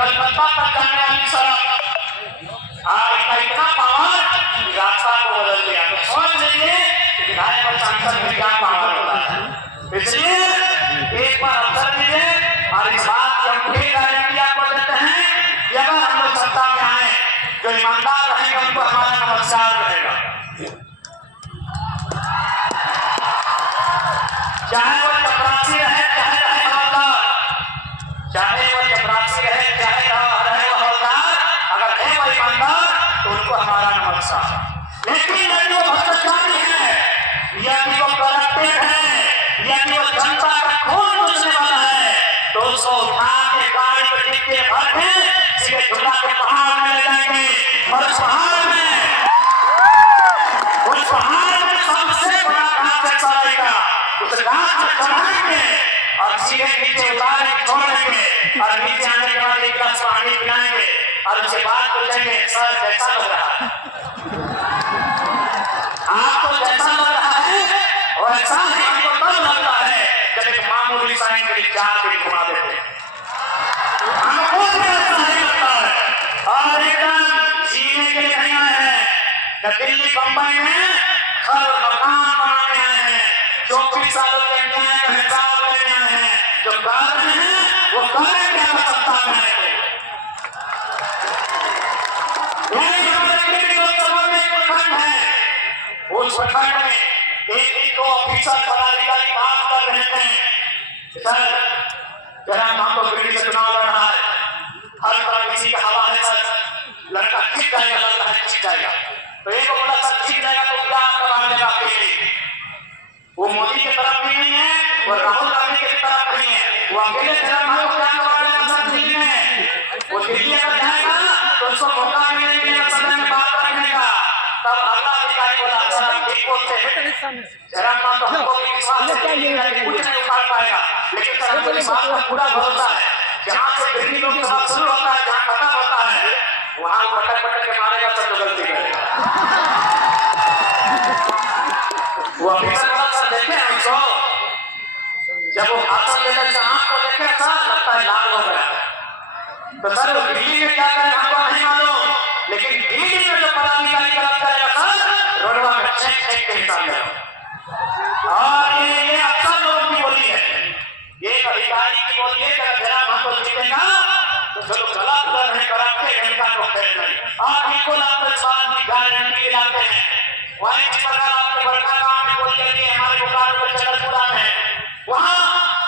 कलकत्ता तक जाने वाली सड़क इसका इतना पावर रास्ता को बदल दिया। तो समझ लीजिए विधायक और सांसद में क्या पावर होता है। इसलिए एक बार अवसर दीजिए और इस बात की हम फिर गारंटी आपको देते हैं कि अगर हम लोग सत्ता में आए जो ईमानदार रहेगा उनको हमारा नमस्कार रहेगा। चाहे वो चपरासी रहे चाहे रहे हवलदार, चाहे वो चपरासी रहे चाहे रहे वो हवलदार, अगर है वो ईमानदार तो उनको हमारा नमस्कार। लेकिन यदि वो भ्रष्टाचारी है, यदि वो करप्टेड है, यदि वो जनता का खून चूसने वाला है तो उसको उठा के गाड़ी में टिक्के भर के सीधे झूला के पहाड़ में ले जाएंगे और उस पहाड़ में सबसे बड़ा घाट है सराय का, उस घाट में चढ़ाएंगे और सीधे नीचे उतार के छोड़ेंगे और नीचे आने के बाद एक गिलास पानी पिलाएंगे और उसके बाद पूछेंगे सर कैसा लग रहा है, आपको जैसा लग रहा है वैसा ही हमको तब लगता है जब एक मामूली साइन के लिए 4 दिन घुमा देते हैं, हमको ऐसा नहीं लगता है। और एकदम जीने के लिए नहीं आए हैं न दिल्ली बंबई में घर मकान बनाने आए हैं, 24 सालों के अन्याय का हिसाब लेने आए हैं। जो कर रहे हैं वो करेंगे अगर सत्ता में आए तो। लोकसभा में एक प्रखंड है, उस प्रखंड में एक दो ऑफिसर पदाधिकारी बात कर रहे थे सर जरा हमको दिल्ली से चुनाव लड़ना है, हर तरह किसी का हवा है सर, लड़का जीत जाएगा, लड़का जीत जाएगा। तो एक बोला सर जीत जाएगा तो क्या करवा लेगा अकेले, वो मोदी की तरफ भी नहीं है वो राहुल गांधी की तरफ नहीं है, वो अकेले जरा हमको क्या करवा लेगा सर दिल्ली में, वो दिल्ली अगर जाएगा तो उसको मौका मिलेगा सदन में बात करने का। तब अगला अधिकारी बोला सर ठीक बोलते हैं जरा तो हमको विश्वास है कि कुछ नहीं उखाड़ पाएगा, लेकिन सर हमको इस बात पर पूरा भरोसा है जहाँ से दिल्ली लोकसभा शुरू होता है जहाँ खत्म होता है वहाँ पटक के मारेगा सब तो गलती करेगा। वो ऑफिसर बोला सर देखे हमको जब वो भाषण देते हैं आँख को देखे सर लगता है लाल हो गया। तो सर वो दिल्ली में क्या करे हमको नहीं मालूम, लेकिन दिल्ली में जो पदाधिकारी गलत करेगा सर रोडवा में चेक के हिसाब में। और ये अक्सर लोगों की बोली है, ये अधिकारी की बोली है कि जरा हमको जीतेगा तो चलो गलत कर रहे कराते घंटा को खेल नहीं और बिल्कुल आप इस बात की गारंटी दिलाते हैं। वहीं जिस प्रकार आपके बड़का गांव में बोल जाती है हमारे बोकारो में चकलपुरा में वहाँ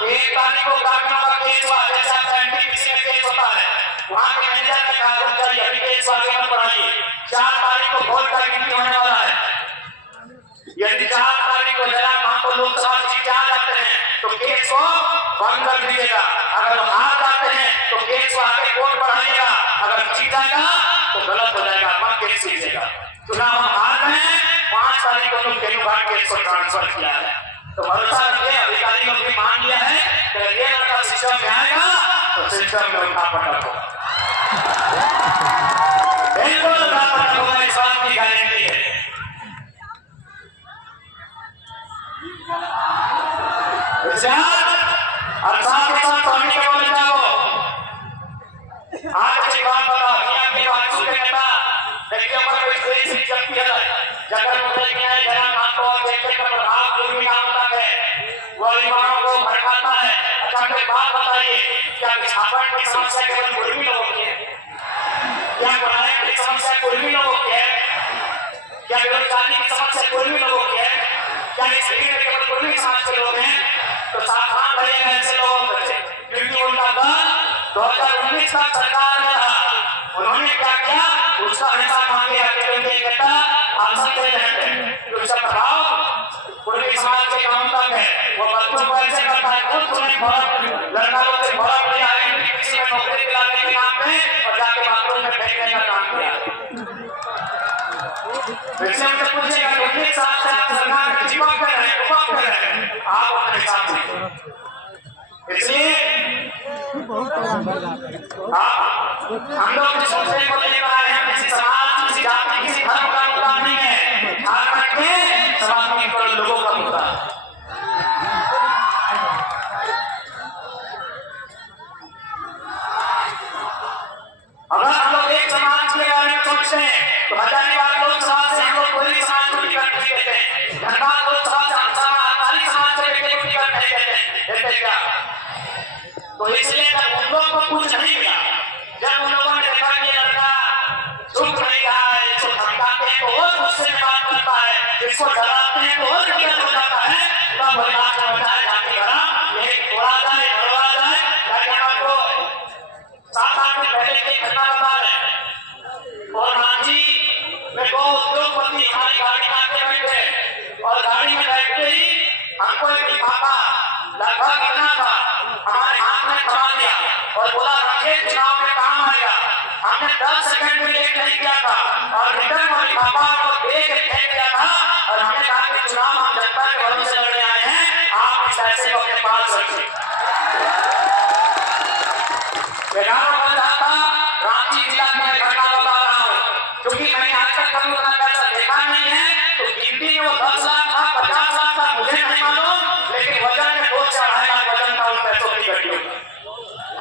1 तारीख को ग्रामीणों का केस हुआ, जैसे आपका एनटीपीसी में केस होता है वहाँ के मैनेजर ने कागज जारी अभी केस आगे मत बढ़ाइए, 4 तारीख को वोट का गिनती होने वाला है। यदि 4 तारीख को जरा हमको लोकसभा सीट आ जाते हैं तो केस को बंद कर दीजिएगा, अगर हम हार जाते हैं तो केस को आगे कोर्ट बढ़ाइएगा, अगर जीत जाएगा तो गलत हो जाएगा मत केस कीजिएगा। चुनाव हम हार गए 5 तारीख को लोग तेलुगुन केस को ट्रांसफर किया है तो भरोसा रखिए अधिकारी लोग भी मान लिया है कि ये लड़का सिस्टम में आएगा तो सिस्टम में उठा पटक होगा, बिल्कुल उठा पटक होगा, इस बात की गारंटी है। और साथ ही साथ स्वामी के बोले जाओ आज की बात बता दुनिया के वास्तु के नेता देखिए पर कोई देश की शक्ति है जगह मुद्दे में है जरा नाम और देखने का प्रभाव पूरी काम तक है वो ईमानों को भड़काता है। अच्छा कोई बात बताइए क्या विस्थापन की समस्या केवल कुर्मी लोगों की है, क्या पढ़ाई की समस्या कुर्मी लोगों की है, क्या बेरोजगारी की समस्या कुर्मी लोगों की है, क्या इस भीड़ में केवल कुर्मी समाज के लोग हैं? तो सावधान रहिएगा ऐसे लोगों से, क्योंकि उनका दल 2019 तक सरकार में रहा, उन्होंने क्या किया उसका हिसाब मांगे अकेले कहता भाषण दे रहे थे तो उसका प्रभाव पूरे समाज के काम तक है। वो बच्चों को ऐसे करता है खुद तुम्हें लड़का लोग से बड़ा बड़ी आगे किसी में नौकरी दिलाने के नाम पे और जाके बाथरूम में फेंकने का काम किया। वैसे उनसे पूछेगा 19 साल से आप सरकार में चिपक कर रहे हैं आप अपने साथ में, इसलिए हम लोग सोचने को लेकर आए हैं किसी समाज किसी जाति किसी धर्म का मुद्दा नहीं है, झारखंड में समाज के करोड़ लोगों का मुद्दा है। ये चुनाव में काम आएगा। हमने 10 सेकंड भी लेट नहीं किया था और रिटर्न और लिफाफा को दे के फेंक दिया था और हमने कहा कि चुनाव हम जनता के भरोसे लड़ने आए हैं, आप इस पैसे को अपने पास रखिए। 11 बजा था, रांची जिला में घटना बता रहा हूँ, क्योंकि मैंने आज तक कभी उतना पैसा देखा नहीं है। तो गिनती में वो 10 लाख था, 50 लाख था, मुझे नहीं मालूम, लेकिन वजन में 2 से 2.5 लाख वजन था उन पैसों की गड्डियों का।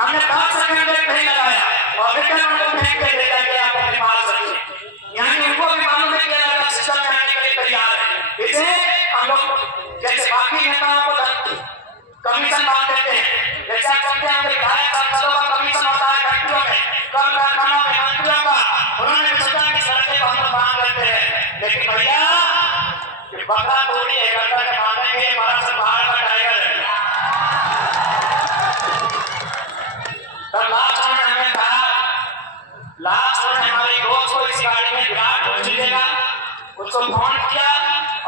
हमने 10 सेकंड नहीं लगाया और रिटर्न उनको फेंक के दे करके आप अपने पास रखिए। यानी उनको भी मालूम है कि अलग सिस्टम में आने के लिए तैयार है। इसे हम लोग जैसे बाकी नेताओं को कमीशन बांध देते हैं, जैसे आप जानते हैं विधायक सांसदों का कमीशन होता है फैक्ट्रियों में, कल कारखानों में, मंत्रियों का। उन्होंने सोचा कि सड़कें को हम लोग बांध देते हैं, लेकिन भैया बकरा थोड़ी है, गंगा के बांधेंगे, हमारा सब बाहर का टाइगर है। तब लास्ट में हमें कहा, लास्ट में हमारी दोस्त को इस गाड़ी में विराट कोहली देगा, उसको फोन किया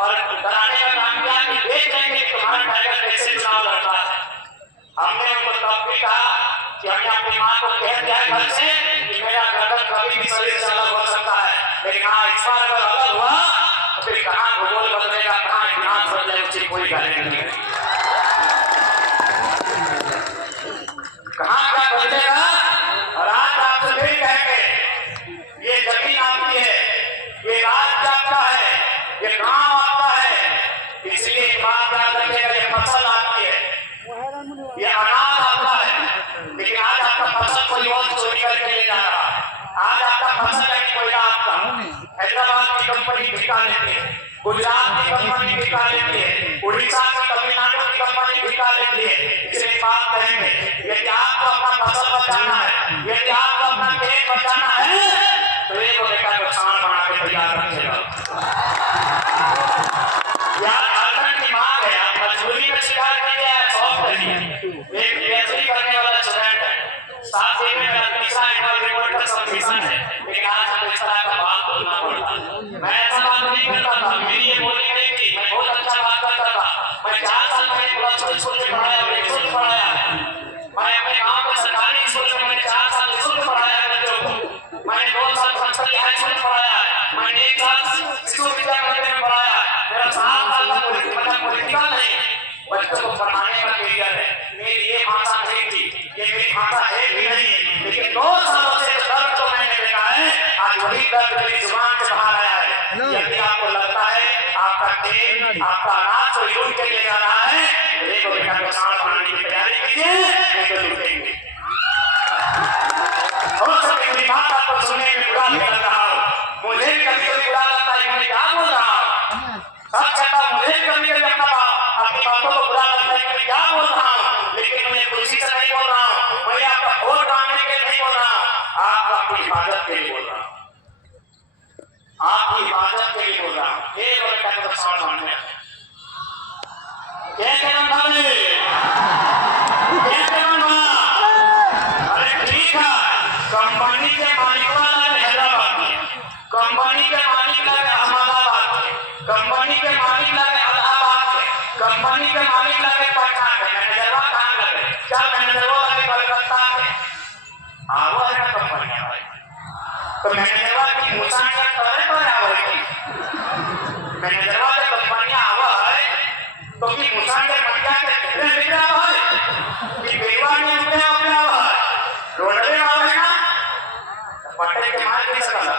और डराने का काम किया कि देख लेंगे कि तुम्हारा टाइगर कैसे चुनाव लड़ता है। हमने उनको तब भी कहा कि हमने अपनी माँ को कह दिया है घर से कि मेरा गर्दन कभी भी शरीर से अलग हो सकता है, लेकिन हाँ इस बार अगर अलग हुआ तो फिर कहाँ भूगोल बदलेगा, कहाँ इतिहास बदलेगा, उसकी कोई गारंटी नहीं है। कहाँ क्या बदलेगा। और आज आपसे नहीं कहेंगे ये जमीन आपकी है, ये राज्य आपका है, ये गांव आपका है, इसलिए बात याद रखिएगा, ये फसल आपकी है, ये अनाज आपका है। लेकिन आज आपका फसल कोई और चोरी करके ले जा रहा है। आज आपका फसल है कोयला आपका, हैदराबाद की कंपनी ठिका लेती है, गुजरात की कंपनी ठिका लेती है, उड़ीसा की, तमिलनाडु की कंपनी ठिका लेती है। इसलिए बात कहेंगे यदि आपको अपना फसल बचाना है, यदि आपको अपना खेत बचाना है तो एक बेटा को सांड बना के तैयार रखिएगा। यार झारखंड की मांग है, आप मजबूरी में शिकार कर लिया है, सॉफ्ट करिए। एक पीएचडी करने वाला स्टूडेंट है, साथ ही में मेरा तीसरा एनुअल रिपोर्ट का सबमिशन है, लेकिन आज हमें इस तरह का बात बोलना पड़ता। मैं ऐसा बात नहीं करता था, मेरी ये बोली नहीं थी, मैं बहुत अच्छा बात करता था। मैं 4 साल पहले प्लस 2 स्कूल में पढ़ाया और स्कूल पढ़ाया है। मैं अपने गांव के सरकारी स्कूल में मैंने 4 साल स्कूल पढ़ाया है बच्चों को। मैंने 2 साल संस्कृति हाई स्कूल पढ़ाया है, मैंने 1 साल शिशु विद्या मंदिर में पढ़ाया। मेरा 7 साल का पॉलिटिकल नहीं, बच्चों को पढ़ाने का करियर है। मेरी ये भाषा नहीं थी, ये मेरी भाषा है भी नहीं, लेकिन 2 सालों से दर्द को मैंने देखा है, आज वही दर्द मेरी जुबान से बाहर आया है। यदि आपको लगता है आपका खेत, आपका अनाज कोई लूट के ले जा रहा है, देखो बेटा को सांड बनाने की तैयारी कीजिए, नहीं तो लूटेंगे। हो सकता है मेरी बात आपको सुनने में बुरा भी लग रहा हो, मुझे भी कभी कभी बुरा लगता है, मैं क्या बोल रहा हूँ, सब कहता मुझे भी कभी कभी अपनी बातों को बुरा लगता है कि मैं क्या बोल रहा हूँ, लेकिन मैं खुशी से नहीं बोल रहा हूँ, मैं आपका वोट मांगने के लिए नहीं बोल रहा हूँ, आपका अपनी हिफाजत के लिए बोल रहा हूँ, आपकी हिफाजत के लिए बोल रहा हूँ। एक और टाइम का सवाल मानने कैसे अरे ठीक है, कंपनी के मालिक वाला हैदराबाद में, कंपनी के मालिक लगे अहमदाबाद में, कंपनी के मालिक लगे इलाहाबाद में, कंपनी के मालिक लगे पटना में, मैनेजरवा कहाँ लगे, क्या मैनेजरवा लगे कलकत्ता में। वो है ना कंपनी भाई, तो मैनेजरवा की मुसाफिर करे तो आवेगी, मैनेजरवा के कंपनियां आवा है तो की मुसाफिर मंडिया के कितने बिक रहा है कि बेवा में उतने आवा है, रोडवे आवे ना पट्टे के माल भी सकता